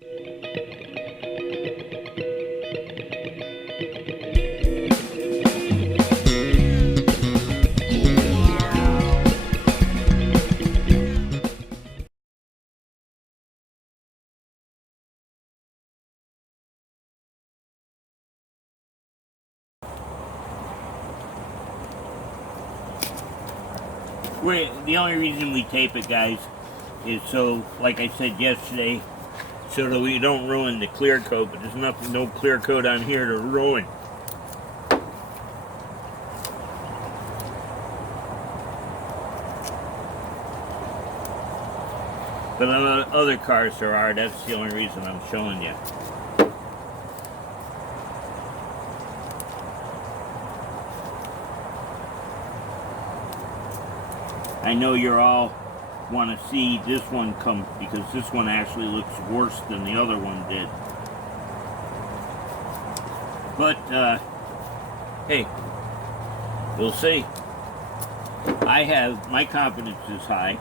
The only reason we tape it, guys, is so, like I said yesterday, so that we don't ruin the clear coat, but there's no clear coat on here to ruin. But on other cars there are, that's the only reason I'm showing you. I know you're all want to see this one come, because this one actually looks worse than the other one did. But, hey, we'll see. My confidence is high.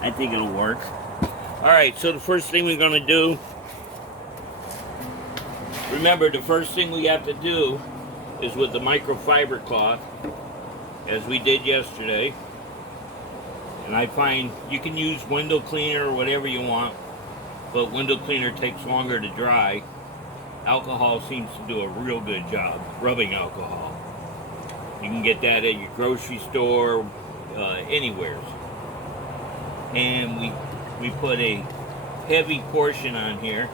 I think it'll work. Alright, so the first thing we're going to do, remember the first thing we have to do is with the microfiber cloth, as we did yesterday. And I find you can use window cleaner or whatever you want, but window cleaner takes longer to dry. Alcohol seems to do a real good job, rubbing alcohol. You can get that at your grocery store, anywhere. And we put a heavy portion on here.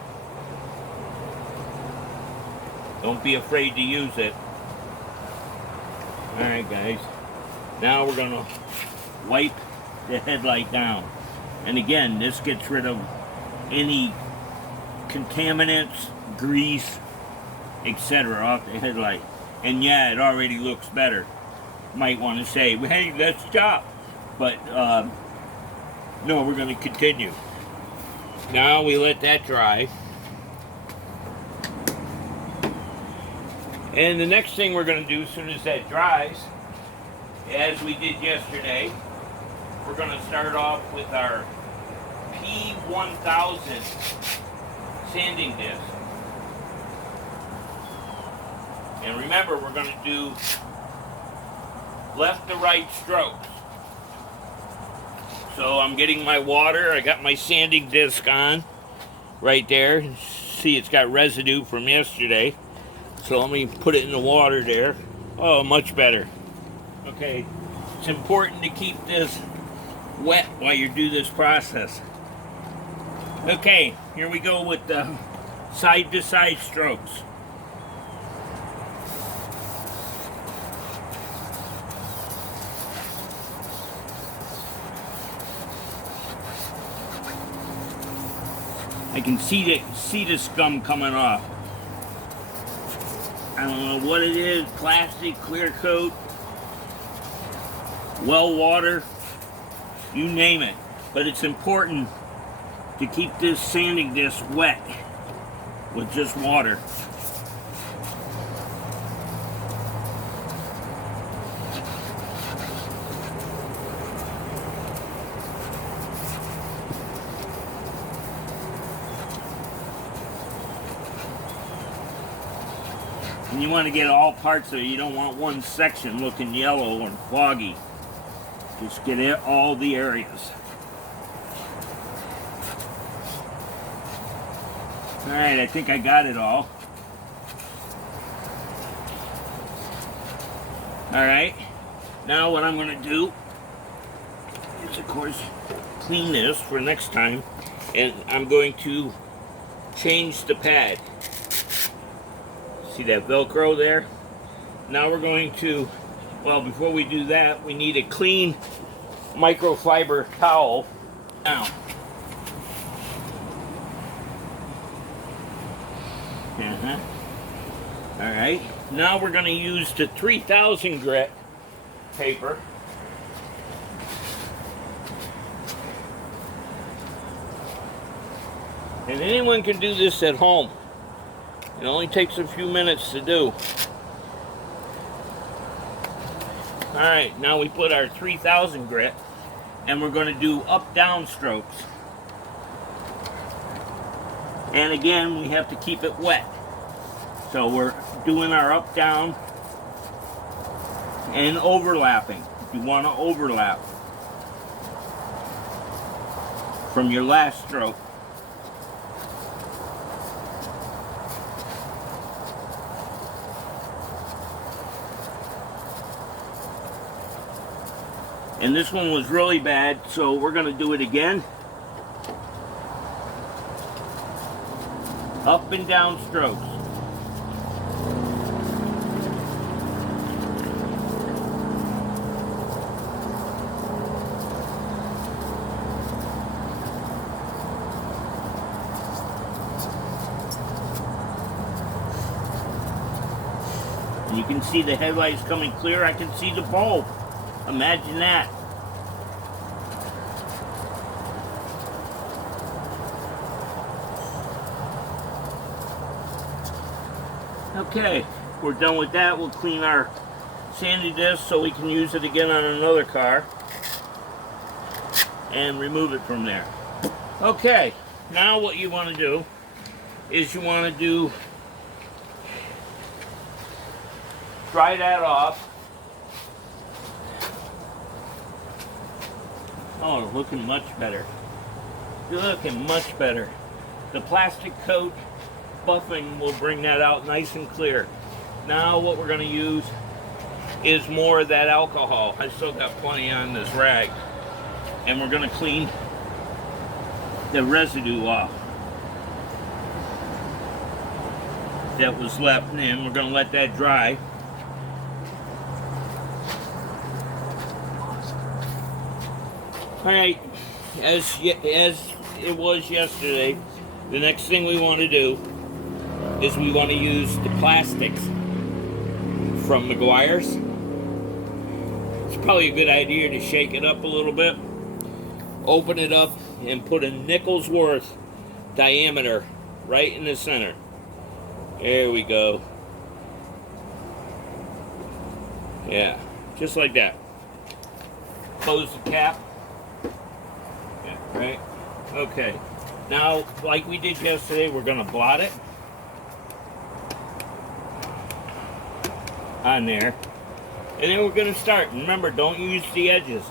Don't be afraid to use it. Alright guys, now we're going to wipe the headlight down. And again, this gets rid of any contaminants, grease, etc. off the headlight. And yeah, it already looks better. Might want to say, well, hey, let's stop. But no, we're going to continue. Now we let that dry. And the next thing we're going to do as soon as that dries, as we did yesterday, we're going to start off with our P1000 sanding disc. And remember, we're going to do left to right strokes. So I'm getting my water. I got my sanding disc on right there. See, it's got residue from yesterday. So let me put it in the water there. Oh, much better. Okay, it's important to keep this wet while you do this process. Okay, here we go with the side-to-side strokes. I can see the scum coming off. I don't know what it is, plastic, clear coat, well water, you name it. But it's important to keep this sanding disc wet with just water. And you want to get all parts of it. You don't want one section looking yellow or foggy. Just get it all the areas. Alright, I think I got it all. Alright, now what I'm going to do is, of course, clean this for next time. And I'm going to change the pad. See that Velcro there? Now we're going to, well, before we do that, we need a clean microfiber towel. Now, Alright, now we're going to use the 3000 grit paper. And anyone can do this at home. It only takes a few minutes to do. Alright, now we put our 3000 grit, and we're going to do up-down strokes. And again, we have to keep it wet. So we're doing our up, down, and overlapping. You want to overlap from your last stroke. And this one was really bad, so we're going to do it again. Up and down strokes. And you can see the headlights coming clear. I can see the bulb. Imagine that. Okay, we're done with that. We'll clean our sandy disc so we can use it again on another car and remove it from there. Okay, now what you want to do is you want to dry that off. Oh, looking much better. Looking much better. The plastic coat buffing will bring that out nice and clear. Now what we're going to use is more of that alcohol. I still got plenty on this rag. And we're going to clean the residue off that was left in. We're going to let that dry. Alright, as it was yesterday, the next thing we want to do is we want to use the plastics from McGuire's. It's probably a good idea to shake it up a little bit, open it up, and put a nickel's worth diameter right in the center. There we go. Yeah, just like that. Close the cap. Yeah, right? Okay. Now, like we did yesterday, we're going to blot it on there. And then we're going to start. Remember, don't use the edges.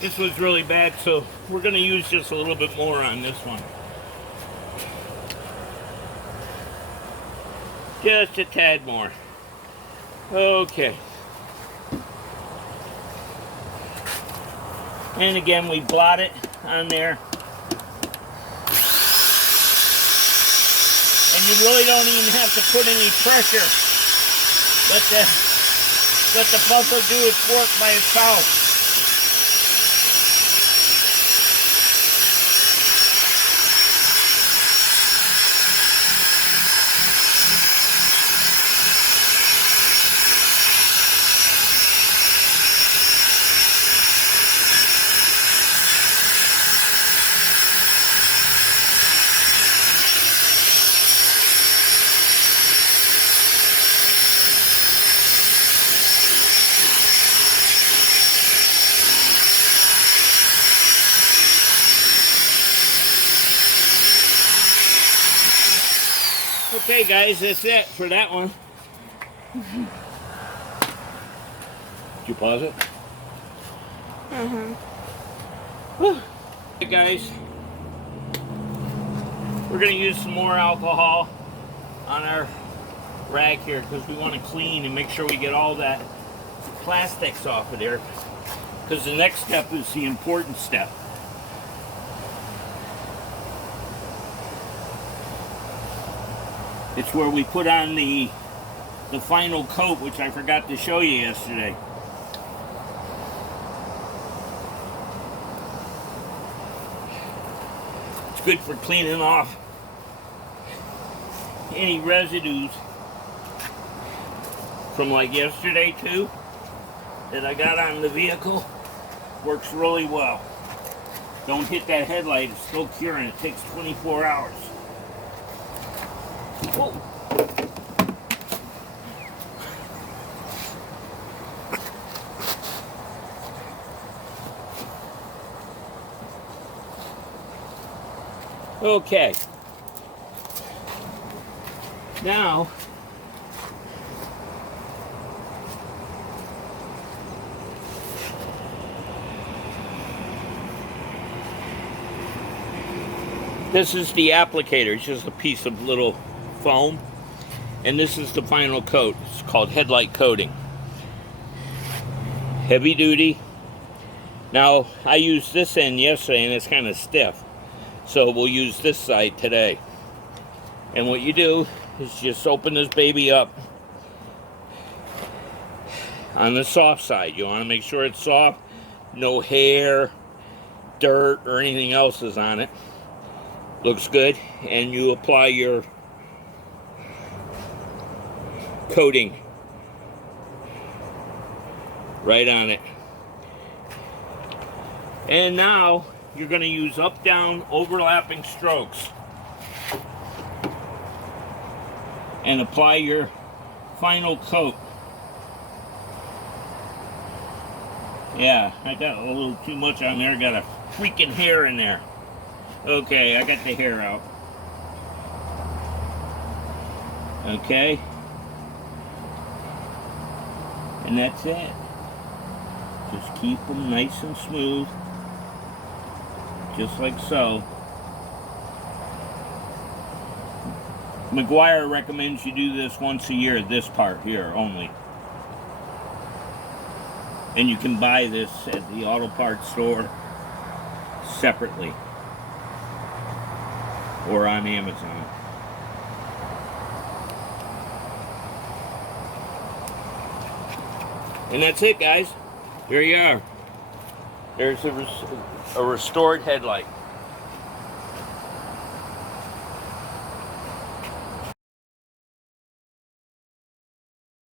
This was really bad, so we're going to use just a little bit more on this one. Just a tad more. Okay. And again, we blot it on there. And you really don't even have to put any pressure. Let the buffer do its work by itself. Okay guys, that's it for that one. Did you pause it? Hey guys, We're going to use some more alcohol on our rag here because we want to clean and make sure we get all that plastics off of there, because the next step is the important step. It's where we put on the final coat, which I forgot to show you yesterday. It's good for cleaning off any residues from like yesterday too that I got on the vehicle. Works really well. Don't hit that headlight, it's still curing. It takes 24 hours. Whoa. Okay. Now, this is the applicator. It's just a piece of little foam. And this is the final coat. It's called Headlight coating. Heavy duty. Now, I used this end yesterday and it's kind of stiff. So we'll use this side today. And what you do is just open this baby up on the soft side. You want to make sure it's soft. No hair, dirt, or anything else is on it. Looks good. And you apply your coating right on it. And now you're going to use up-down overlapping strokes and apply your final coat. Yeah, I got a little too much on there. Got a freaking hair in there. Okay, I got the hair out. Okay. And that's it. Just keep them nice and smooth. Just like so. McGuire recommends you do this once a year, this part here only. And you can buy this at the auto parts store separately or on Amazon. And that's it, guys. Here you are. There's a restored headlight.